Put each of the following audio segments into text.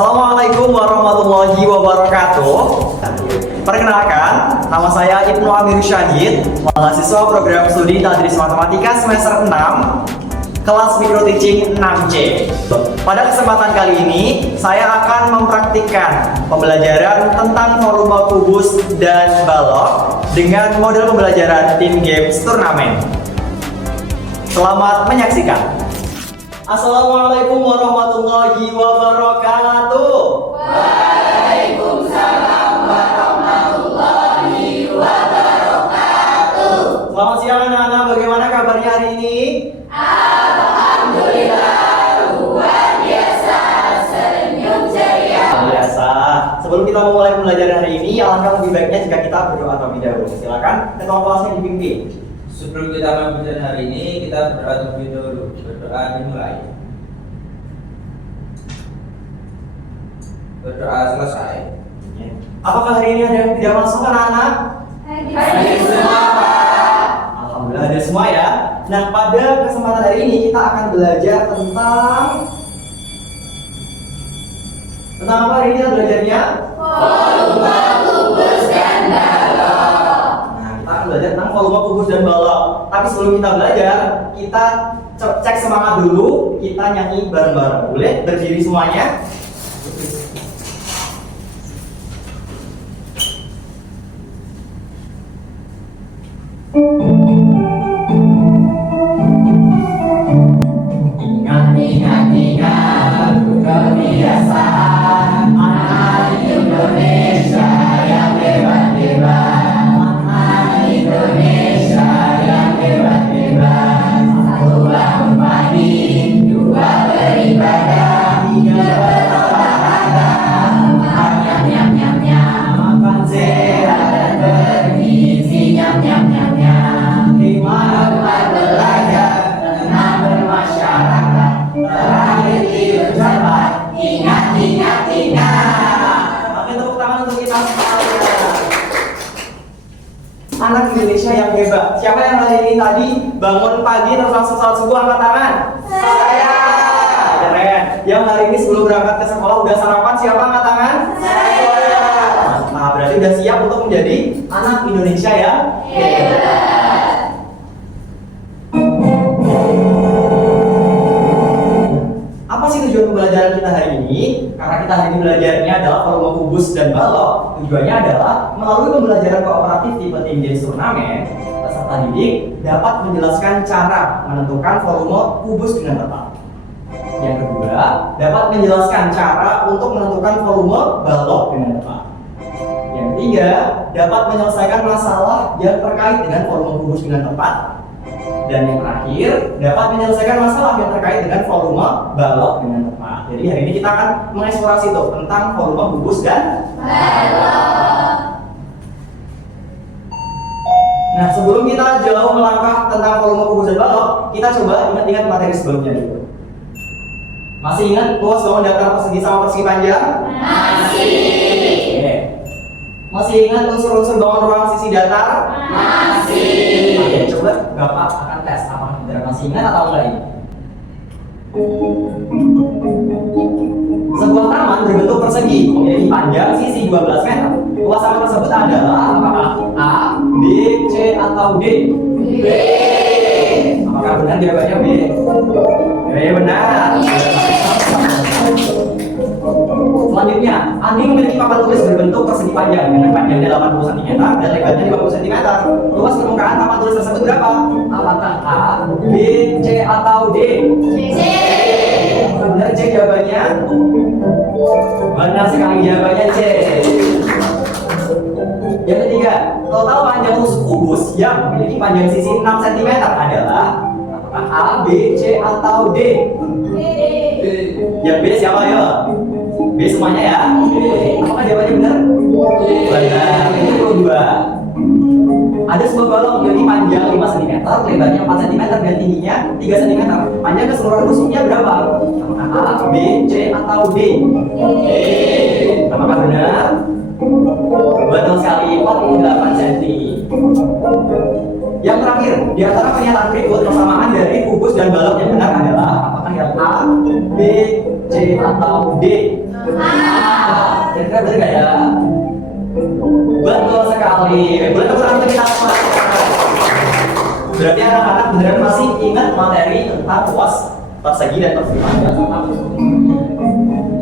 Assalamualaikum warahmatullahi wabarakatuh. Perkenalkan, nama saya Ibnu Amir Syahid, mahasiswa program studi Tadris Matematika semester 6, kelas Micro Teaching 6C. Pada kesempatan kali ini, saya akan mempraktikkan pembelajaran tentang volume kubus dan balok dengan model pembelajaran Team Games Turnamen. Selamat menyaksikan. Assalamualaikum warahmatullahi wabarakatuh. Waalaikumsalam warahmatullahi wabarakatuh. Selamat siang anak-anak, bagaimana kabarnya hari ini? Alhamdulillah, luar biasa, senyum ceria. Biasa. Sebelum kita memulai pembelajaran hari ini, alangkah lebih baiknya jika kita berdoa terlebih dahulu. Silakan ketua kelasnya dipimpin. Sebelum kita memulai hari ini, kita berdoa terlebih dahulu. Berdoa dimulai. Berdoa selesai. Apakah hari ini ada yang tidak masuk anak-anak? Hadir semua, Pak. Alhamdulillah ada semua ya. Nah, pada kesempatan hari ini kita akan belajar tentang apa hari ini kita belajarnya? Volume kubus dan balok. Nah, kita akan belajar tentang volume kubus dan balok. Tapi sebelum kita belajar, kita cek semangat dulu. Kita nyanyi bareng-bareng. Boleh berdiri semuanya? Ingat kebiasaan anak Indonesia yang hebat-hebat. Anak Indonesia yang hebat-hebat. Satu bangun pagi, dua beribadah, tiga berolahraga, empat nyam-nyam-nyam-nyam, makan sehat dan bergizi nyam-nyam-nyam-nyam, lima empat belajar, enam bermasyarakat, terakhir tidur cepat. Ingat. Oke, tepuk tangan untuk kita semuanya. Anak Indonesia yang hebat. Siapa yang hari ini tadi bangun pagi terus langsung sholat subuh, angkat tangan? Saya. Keren. Yang hari ini sebelum berangkat ke sekolah udah sarapan, siapa angkat tangan? Saya. Nah, berarti udah siap untuk menjadi anak Indonesia yang Hebat. Apa sih tujuan pembelajaran kita hari ini? Karena kita hari ini belajarnya adalah volume kubus dan balok. Tujuannya adalah melalui pembelajaran kooperatif tipe Team Games Turnamen, peserta didik dapat menjelaskan cara menentukan volume kubus dengan tepat. Yang kedua, dapat menjelaskan cara untuk menentukan volume balok dengan tepat. Yang ketiga, dapat menyelesaikan masalah yang terkait dengan volume kubus dengan tepat. Dan yang terakhir, dapat menyelesaikan masalah yang terkait dengan volume balok dengan tepat. Jadi hari ini kita akan mengeksplorasi tuh tentang volume kubus dan Balok. Nah, sebelum kita jauh melangkah tentang volume kubus dan balok, kita coba ingat-ingat materi sebelumnya dulu. Masih ingat luas bangun datar persegi sama persegi panjang? Masih. Oke. Masih ingat unsur-unsur bangun ruang sisi datar? Masih. Oke, coba Bapak akan tes apakah kita masih ingat atau enggak ini. Sebuah taman berbentuk persegi memiliki panjang sisi 12 meter. Luas taman tersebut adalah apakah A, B, C, atau D? B. Apakah benar jawabannya B? B benar. Selanjutnya, anjing memiliki papan tulis berbentuk persegi panjang dengan panjangnya 80 cm dan lebarnya 50 cm. Luas permukaan papan tulis tersebut berapa? Apakah A, B, C, atau D? C. Benar C jawabannya? Benar sekali jawabannya C. Yang ketiga, total panjang tusuk kubus yang memiliki panjang sisi 6 cm adalah apakah A, B, C, atau D? D. Yang B siapa ya? B semuanya ya? Apakah jawabannya benar? Benar. Ini kedua. Ada sebuah balok memiliki panjang 5 cm, lebarnya 4 cm dan tingginya 3 cm. Panjang keseluruhan tusuknya berapa? Apakah A, B, C, atau D? D. Apakah benar? Betul sekali, 48 cm. Yang terakhir, di antara pernyataan berikut persamaan dari kubus dan balok yang benar adalah apakah Apakah yang A, B, C, atau D? Kira-kira benar nggak ya? Betul sekali. Boleh tepuk tangan kita semua. Berarti anak-anak beneran masih ingat materi tentang UAS persegi dan persegi.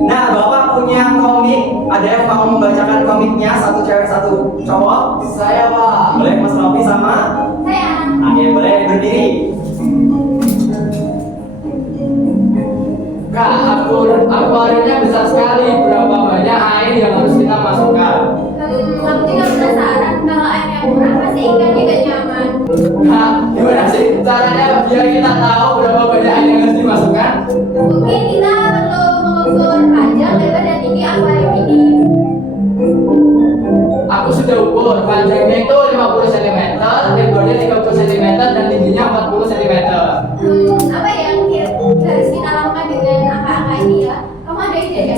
Nah, Bapak punya komik. Ada yang mau membacakan komiknya? Satu cewek, satu cowok. Saya Pak. Boleh Mas Novi sama? Saya. Oke, boleh berdiri. Kak, akuariumnya besar sekali. Berapa banyak air yang harus kita masukkan? Aku juga penasaran kalau airnya kurang pasti ikannya gak nyaman. Kak, gimana sih caranya biar kita tahu berapa banyak air yang harus dimasukkan? Mungkin kita perlu mengukur panjang, lebar, dan tinggi akuarium ini. Aku sudah ukur, panjangnya itu 50 cm, lebarnya 30 cm, dan tingginya 40 cm. Apa yang harus kita lakukan dengan angka-angka ini ya? Kamu ada ide ya?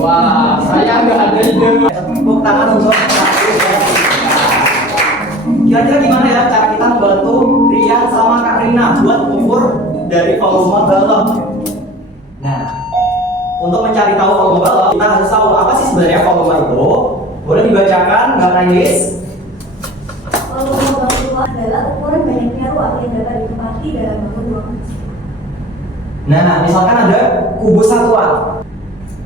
Wah, saya nggak ada ide. Tepuk tangan untuk kira-kira gimana ya cara kita membantu Rian sama Kak Rina buat ukur dari volume balok? Nah, untuk mencari tahu volume balok, kita harus tahu apa sih sebenarnya volume itu. Boleh dibacakan, Mbak Nailis? Volume balok adalah ukuran banyaknya ruang yang dapat ditempati dalam bangun ruang. Nah, misalkan ada kubus satuan.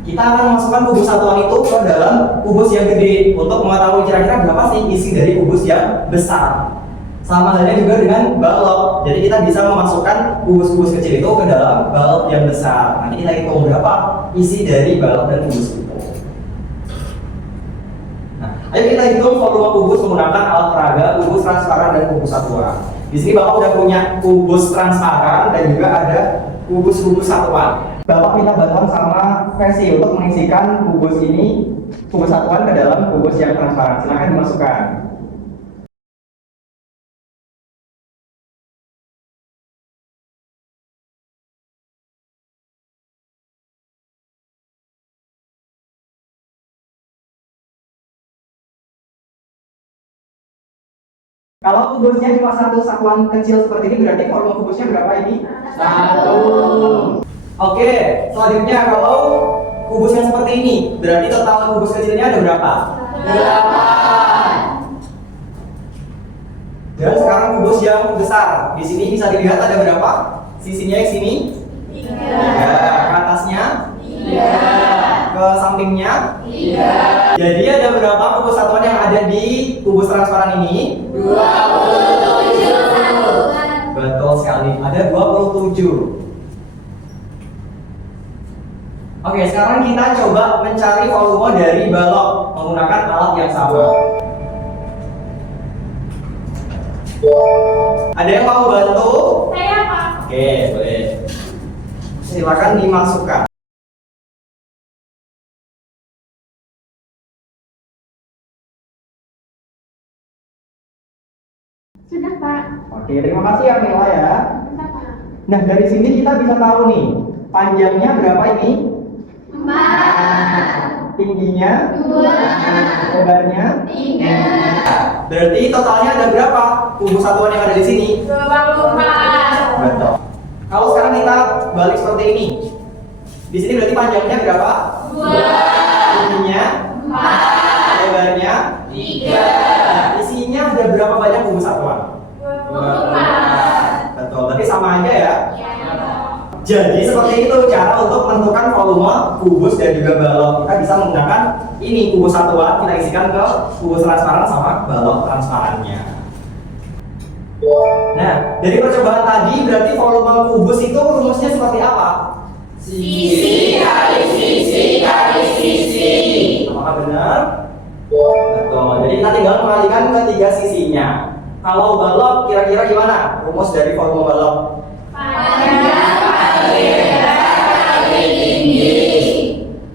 Kita akan memasukkan kubus satuan itu ke dalam kubus yang gede untuk mengetahui kira-kira berapa sih isi dari kubus yang besar. Sama halnya juga dengan balok. Jadi kita bisa memasukkan kubus-kubus kecil itu ke dalam balok yang besar. Nanti kita hitung berapa isi dari balok dan kubus itu. Nah, ayo kita hitung volume kubus menggunakan alat peraga, kubus transparan dan kubus satuan. Di sini Bapak udah punya kubus transparan dan juga ada kubus-kubus satuan. Bapak minta bantuan sama Versi untuk mengisikan kubus ini, kubus satuan ke dalam kubus yang transparan. Silahkan dimasukkan. Kalau kubusnya cuma satu satuan kecil seperti ini, berarti volume kubusnya berapa ini? 1. Oke, selanjutnya kalau kubusnya seperti ini, berarti total kubus kecilnya ada berapa? 8. Dan sekarang kubus yang besar, di sini bisa dilihat ada berapa? Sisinya yang sini? 3. Ke atasnya? 3. Ke sampingnya? 3. Jadi ada berapa kubus satuan yang ada di kubus transparan ini? 27. Satuan. Betul sekali, ada 27. Oke, sekarang kita coba mencari volume dari balok menggunakan alat yang sama. Ada yang mau bantu? Saya Pak. Oke, boleh. Silakan dimasukkan. Sudah Pak. Oke, terima kasih ya Mila ya. Sudah Pak. Nah, dari sini kita bisa tahu nih, panjangnya berapa ini? 4. Tingginya? 2. Lebarnya? 3. Berarti totalnya ada berapa kubus satuan yang ada di sini? 24. Betul. Kalau sekarang kita balik seperti ini, di sini berarti panjangnya berapa? 2. Tingginya? 4. Lebarnya? 3. Isinya ada berapa banyak kubus satuan? 24. Betul. Berarti sama aja ya. Ya. Jadi seperti itu cara untuk menentukan volume kubus dan juga balok. Kita bisa menggunakan ini kubus satuan, kita isikan ke kubus transparan sama balok transparannya. Nah, dari percobaan tadi berarti volume kubus itu rumusnya seperti apa? Sisi kali sisi kali sisi. Apakah benar? Betul. Jadi kita tinggal mengalihkan ke tiga sisinya. Kalau balok kira-kira gimana rumus dari volume balok? Panjang kali lebar kali tinggi.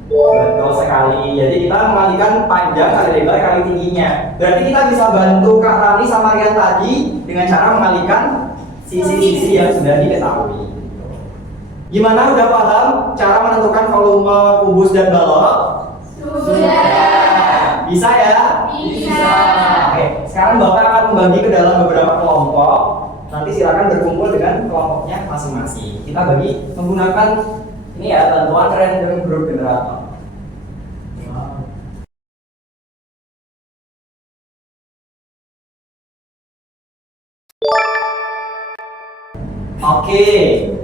Betul sekali. Jadi kita mengalihkan panjang kali lebar kali tingginya. Berarti kita bisa bantu Kak Rani sama Rian tadi dengan cara mengalihkan sisi-sisi yang sudah diketahui. Gimana, udah paham cara menentukan volume kubus dan balok? Sudah. Bisa ya? Bisa. Oke, sekarang Bapak akan membagi ke dalam beberapa kelompok. nanti silakan berkumpul dengan kelompoknya masing-masing. Kita bagi menggunakan ini ya, bantuan random group generator. Oke,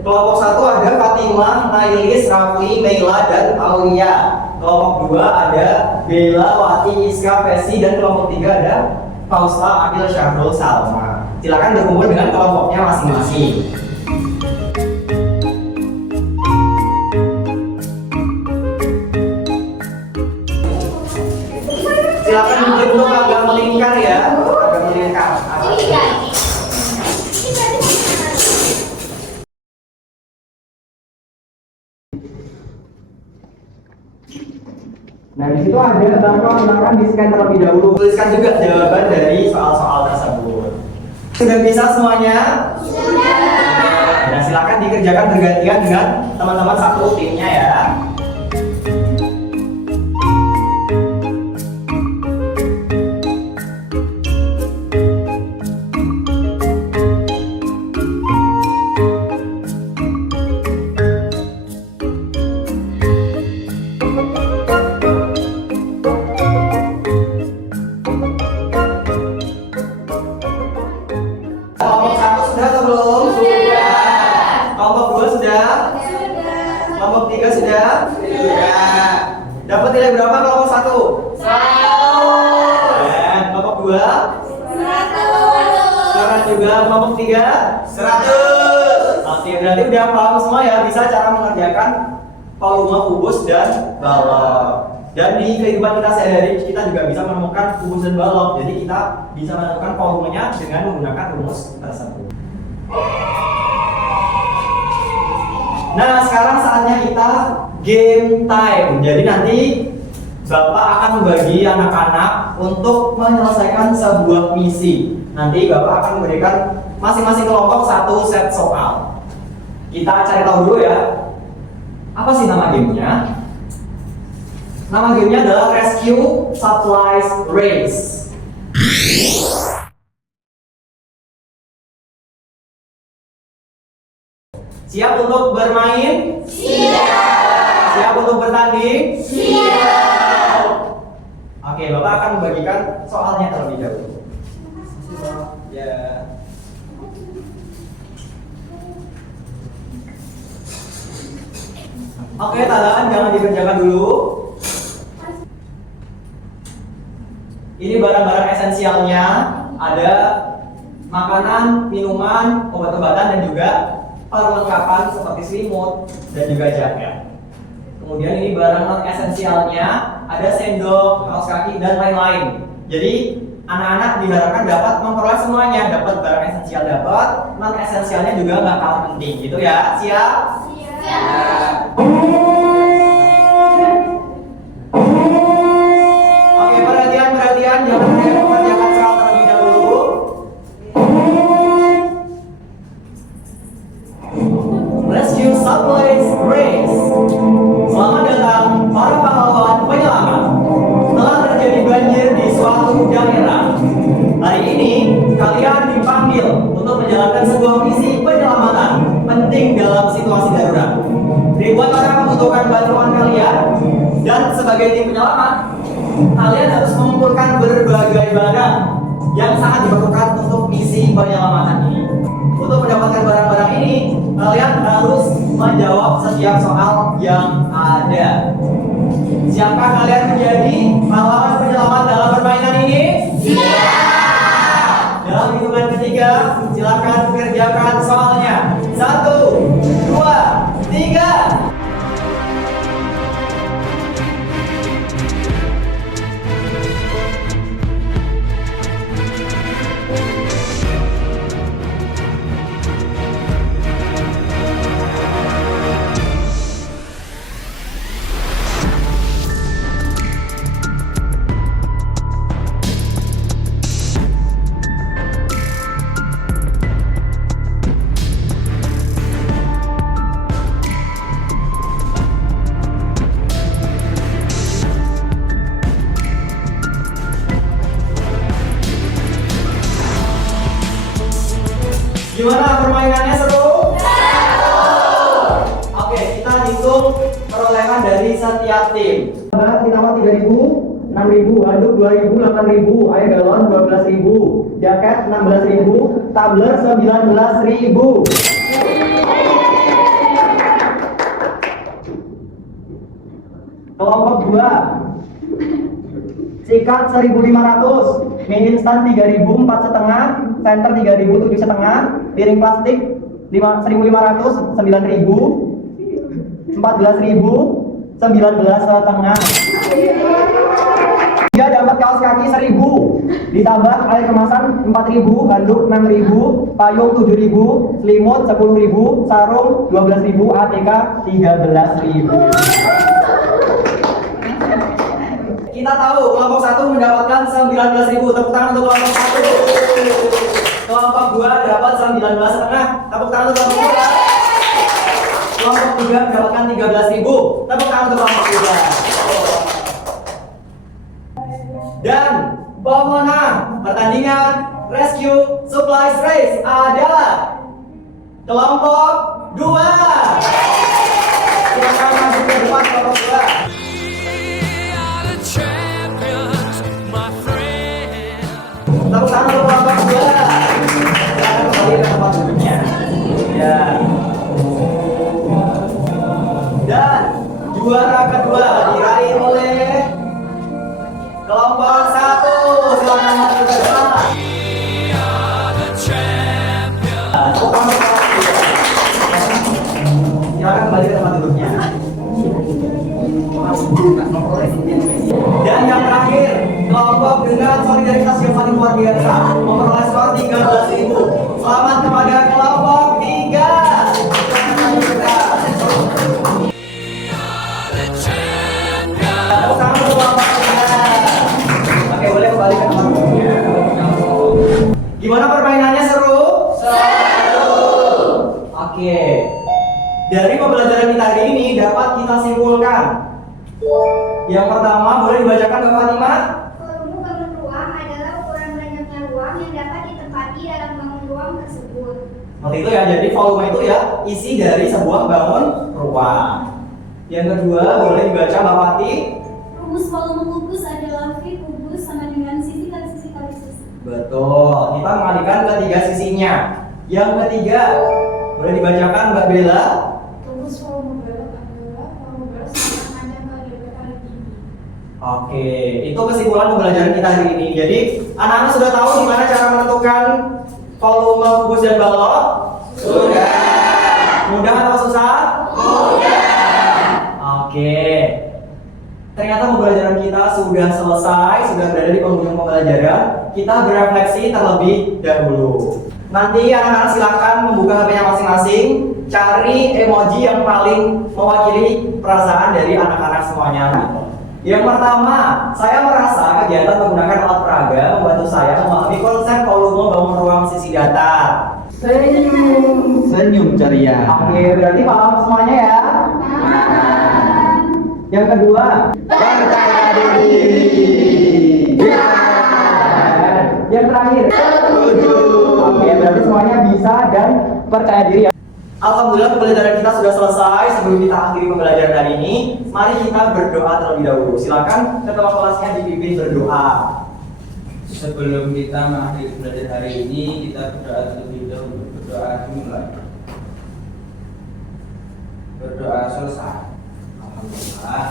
kelompok 1 ada Fatimah, Nailis, Rafli, Meila, dan Aulia. Kelompok 2 ada Bella, Wati, Iska, Pesi, dan kelompok 3 ada Fausta, Adil, Syahrul, Salma. Silakan berkumpul dengan kelompoknya masing-masing. Silakan dibentuk agak melingkar ya, agak melingkar. Nah, di situ ada silakan di-scan terlebih dahulu. Tuliskan juga jawaban dari soal-soal tersebut. Sudah bisa semuanya? Sudah. Nah, silakan dikerjakan bergantian dengan teman-teman satu timnya ya. Kelompok 1 sudah atau belum? Sudah. Kelompok 2 sudah? Sudah. Kelompok 3 sudah? Sudah. Dapat nilai berapa kelompok 1? 1. Dan kelompok 2? 100. Sekarang juga kelompok 3? 100. Oke, berarti udah paham semua ya, bisa cara mengerjakan volume kubus dan balok. Dan di kehidupan kita sehari-hari kita juga bisa menemukan kubus dan balok. Jadi kita bisa menentukan volumenya dengan menggunakan rumus tersebut. Nah, sekarang saatnya kita game time. Jadi nanti Bapak akan membagi anak-anak untuk menyelesaikan sebuah misi. Nanti Bapak akan memberikan masing-masing kelompok satu set soal. Kita cari tahu dulu ya. Apa sih nama gamenya? Nama gamenya adalah Rescue Supplies Race. Siap untuk bermain? Siap. Siap untuk bertanding? Siap. Oke, Bapak akan membagikan soalnya terlebih dahulu. Ya. Oke, tandaan jangan dikerjakan dulu. Ini barang-barang esensialnya, ada makanan, minuman, obat-obatan, dan juga perlengkapan seperti selimut dan juga jaket. Kemudian ini barang non esensialnya, ada sendok, kaos kaki, dan lain-lain. Jadi anak-anak diharapkan dapat memperoleh semuanya, dapat barang esensial dapat, non esensialnya juga nggak kalah penting, gitu ya. Siap? Siap. Oke, perhatian, jangan mengerjakan soal terlebih dahulu. Rescue Supplies Race. Selamat datang para pahlawan penyelamat. Telah terjadi banjir di suatu daerah. Hari ini kalian dipanggil untuk menjalankan sebuah misi penyelamatan penting dalam situasi darurat. Ribuan orang membutuhkan bantuan kalian, dan sebagai tim penyelamat, kalian harus mengumpulkan berbagai barang yang sangat diperlukan untuk misi penyelamatan ini. Untuk mendapatkan barang-barang ini, kalian harus menjawab setiap soal yang ada. Siapkah kalian menjadi pahlawan penyelamat dalam permainan ini? Siap! Dalam hitungan ketiga, silakan kerjakan soalnya. 1, 2, 3. lihat tim. Bahan ditambah 3.000, 6.000, handuk 2.000, 8.000, air galon 12.000, jaket 16.000, tumbler 19.000. Kelompok 2, sikat 1.500, mie instan 3.000, 4,5, center 3.000, 7,5, piring plastik 1.500, 9.000, 14.000, 19,5. Dia dapat kaos kaki 1.000, ditambah air kemasan 4.000, handuk 6.000, payung 7.000, selimut 10.000, sarung 12.000, ATK 13.000. Kita tahu kelompok 1 mendapatkan 19.000. Tepuk tangan untuk kelompok 1. Kelompok 2 dapat 19,5. Tepuk tangan untuk kelompok 2. Kelompok 3 mendapatkan 13.000. Tepuk tangan untuk kelompok 3. Dan pemenang pertandingan Rescue Supplies Race adalah kelompok 2. Silakan masuk ke depan kelompok 2. Tepuk tangan untuk kelompok 2. Silakan kembali ke tempat duduknya. Ya. Dan juara kedua diraih oleh kelompok 1. Silakan masuk ke depan. Tepuk tangan untuk kelompok 2. Silakan kembali ke tempat duduknya. Dan yang terakhir, kelompok dengan solidaritas yang paling luar biasa memperoleh skor 13.000. Selamat kepada kelompok 3. Tepuk tangan untuk kelompok 3. Oke, boleh kembali ke tempat duduknya. Gimana permainannya, seru? Seru. Oke. Dari pembelajaran kita hari ini dapat kita simpulkan. Yang pertama, boleh dibacakan Mbak Fatimah? Volume bangun ruang adalah ukuran banyaknya ruang yang dapat ditempati dalam bangun ruang tersebut. Seperti itu ya, jadi volume itu ya isi dari sebuah bangun ruang. Yang kedua, boleh dibaca Mbak Fati? Rumus volume kubus adalah V kubus sama dengan sisi kali sisi kali sisi. Betul, kita mengalihkan ketiga sisinya. Yang ketiga, boleh dibacakan Mbak Bella? Rumus volume belok adalah volume belok sama panjang kali lebar kali tinggi. Oke, itu kesimpulan pembelajaran kita hari ini. Jadi, anak-anak sudah tahu gimana cara menentukan volume kubus dan balok? Sudah. Mudah atau susah? Mudah. Oke. Ternyata pembelajaran kita sudah selesai, sudah berada di penghujung pembelajaran. Kita berefleksi terlebih dahulu. Nanti anak-anak silakan membuka HP-nya masing-masing, cari emoji yang paling mewakili perasaan dari anak-anak semuanya. Yang pertama, saya merasa kegiatan menggunakan alat peraga membantu saya memahami konsep volume bangun ruang sisi datar. Senyum ceria. Oke, berarti paham semuanya ya? Yang kedua, Percaya diri. yang terakhir, Setuju. oke, berarti semuanya bisa dan percaya diri ya. Alhamdulillah pembelajaran kita sudah selesai. Sebelum kita akhiri pembelajaran hari ini, mari kita berdoa terlebih dahulu. Silakan ketua kelasnya dipimpin berdoa. Sebelum kita mengakhiri pembelajaran hari ini, kita berdoa terlebih dahulu. Berdoa dimulai. Berdoa selesai. Alhamdulillah.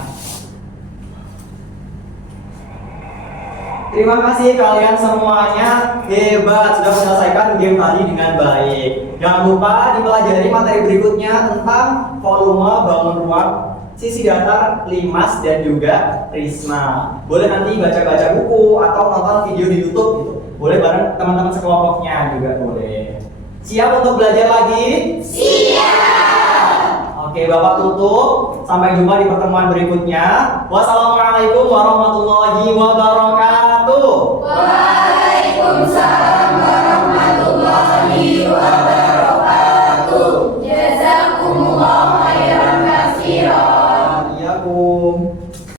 Terima kasih kalian semuanya, hebat sudah menyelesaikan game tadi dengan baik. Jangan lupa dipelajari materi berikutnya tentang volume bangun ruang sisi datar, limas dan juga prisma. Boleh nanti baca-baca buku atau nonton video di YouTube gitu. Boleh bareng teman-teman sekelompoknya juga boleh. Siap untuk belajar lagi? Siap. Oke, Bapak tutup. Sampai jumpa di pertemuan berikutnya. Wassalamualaikum warahmatullahi wabarakatuh.